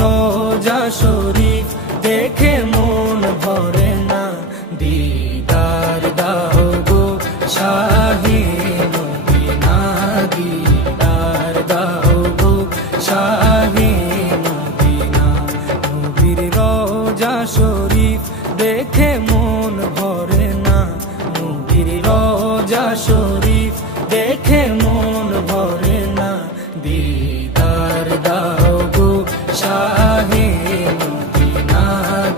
রোজা শরীফ দেখে মন ভরে না, দিদার দাও গো শাহে মদিনা, দিদার দাও গো শাহে মদিনা। নবীর রোজা শরীফ দেখে মন ভরে না, নবীর রোজা শরীফ দেখে মন ভরে না, দিদার দাও গো শাহে মদিনা,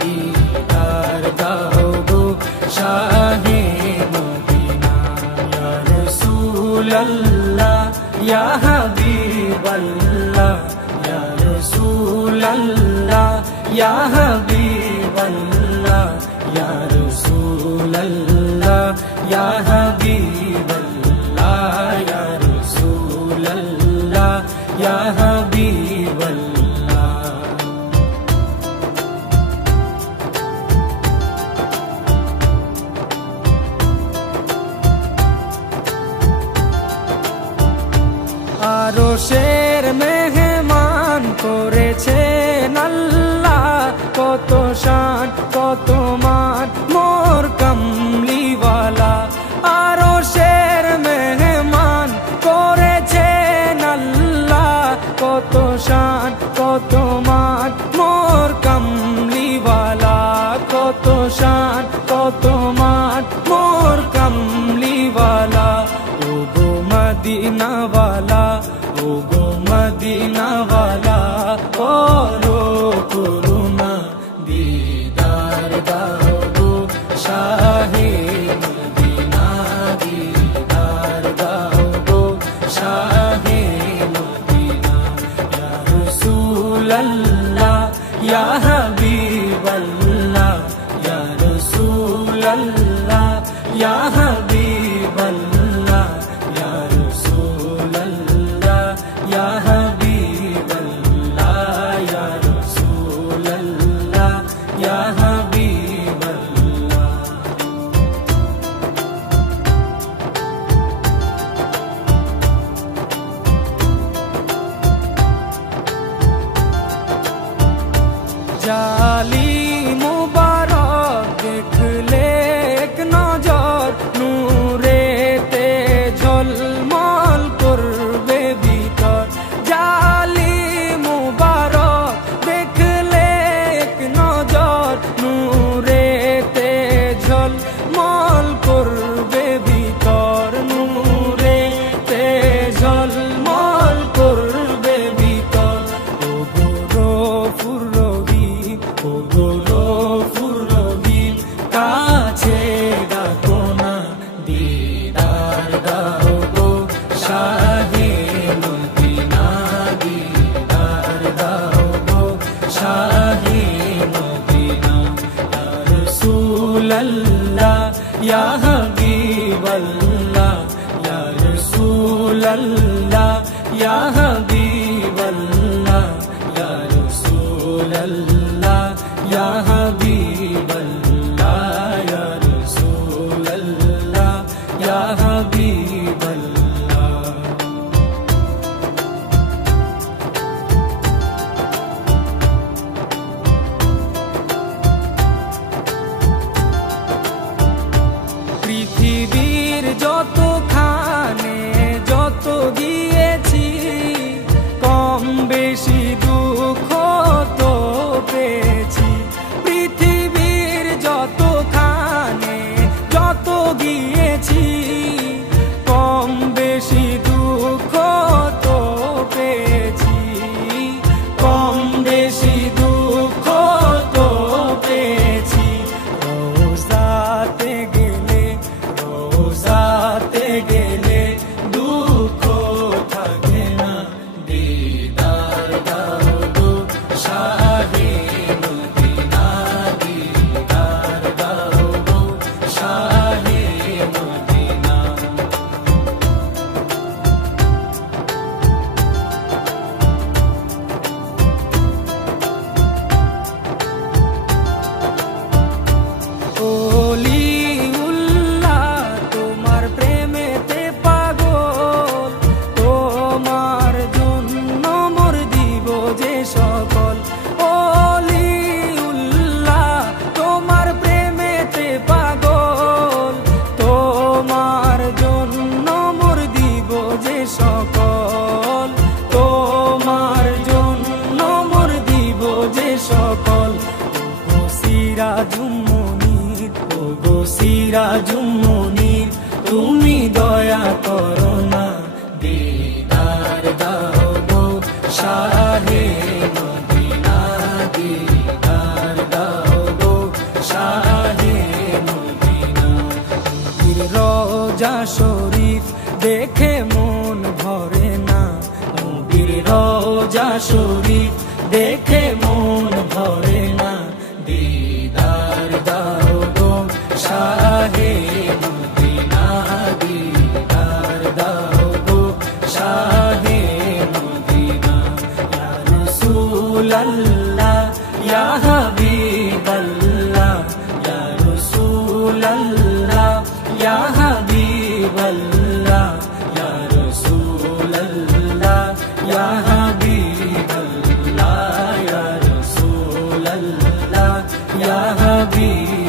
দিদার দাও গো শাহে মদিনা। ইয়া রাসূলাল্লাহ ইয়া হাবিবাল্লাহ, ইয়া রাসূলাল্লাহ ইয়া হাবিবাল্লাহ, ইয়া রাসূলাল্লাহ ইয়া হাবিবাল্লাহ, ইয়া রাসূলাল্লাহ ইয়া হাবিবাল্লাহ। আরশের মেহমান করেছেন আল্লাহ, কত শান কত মান মোর কামলিওয়ালা। আরশের মেহমান করেছেন আল্লাহ, কত শান কত মান মোর কামলিওয়ালা, কত শান কত মান মোর কামলিওয়ালা। ও গো মদিনাওয়ালা, ও গো মদিনাওয়ালা, করো করুণা, দিদার দাও গো শাহে মদিনা, দিদার দাও গো শাহে মদিনা। ইয়া রাসূলাল্লাহ ইয়া হাবিবাল্লাহ, ইয়া রাসূলাল্লাহ ইয়া হাবিবাল্লাহ, ইয়া রাসূলাল্লাহ ইয়া হাবিবাল্লাহ, ইয়া রাসূলাল্লাহ ইয়া হাবিবাল্লাহ। জালি মুবারক দেখলে এক নজর, নূরেতে ঝলমল করবে ভিতর। জালি মুবারক দেখলে এক নজর, নূরেতে ঝলমল করবে ভিতর, নূরেতে ঝলমল করবে ভিতর। ও গো গফুর রহিম, ও গো গফুর রহিম, কাছে ডাকো না, দিদার দাও গো শাহে মদিনা, দিদার দাও গো শাহে মদিনা। ইয়া রাসূলাল্লাহ ইয়া হাবিবাল্লাহ, ইয়া রাসূলাল্লাহ ইয়া হাবিবাল্লাহ, ইয়া রাসূলাল্লাহ ইয়া হাবিবাল্লাহ, ইয়া রাসূলাল্লাহ ইয়া হাবিবাল্লাহ। পৃথিবীর যতখানে যত গিয়েছি, কম বেশি দুঃখ তো পেয়েছি। পৃথিবীর যতখানে যত গিয়েছি, কম বেশি দুঃখ তো পেয়েছি, কম বেশি দুঃখ তো পেয়েছি। রোজাতে গেলে, রোজাতে গেলে দুঃখ থাকে না, দিদার দাও গো শাহে মদিনা, দিদার দাও গো শাহে মদিনা। ওলিউল্লাহ তোমার প্রেমেতে পাগল, তোমার জন্য মোর দিব যে সকল। সকল ওগো সিরাজুম মুনির, ওগো সিরাজুম মুনির, তুমি দয়া করো না, দিদার দাও গো শাহে মদিনা, দিদার দাও গো শাহে মদিনা। নবীর রওজা শরীফ দেখে মন ভরে না, নবীর রওজা শরীফ দেখে মন ভরে না, দিদার দাও গো শাহে মদিনা, দিদার দাও গো শাহে মদিনা। ইয়া রাসূলাল্লাহ ইয়া হাবিবাল্লাহ, ইয়া রাসূলাল্লাহ ইয়া হাবিবাল্লাহ, ইয়া রাসূলাল্লাহ ইয়া হাবিবাল্লাহ, ইয়া রাসূলাল্লাহ ইয়া হাবিবাল্লাহ।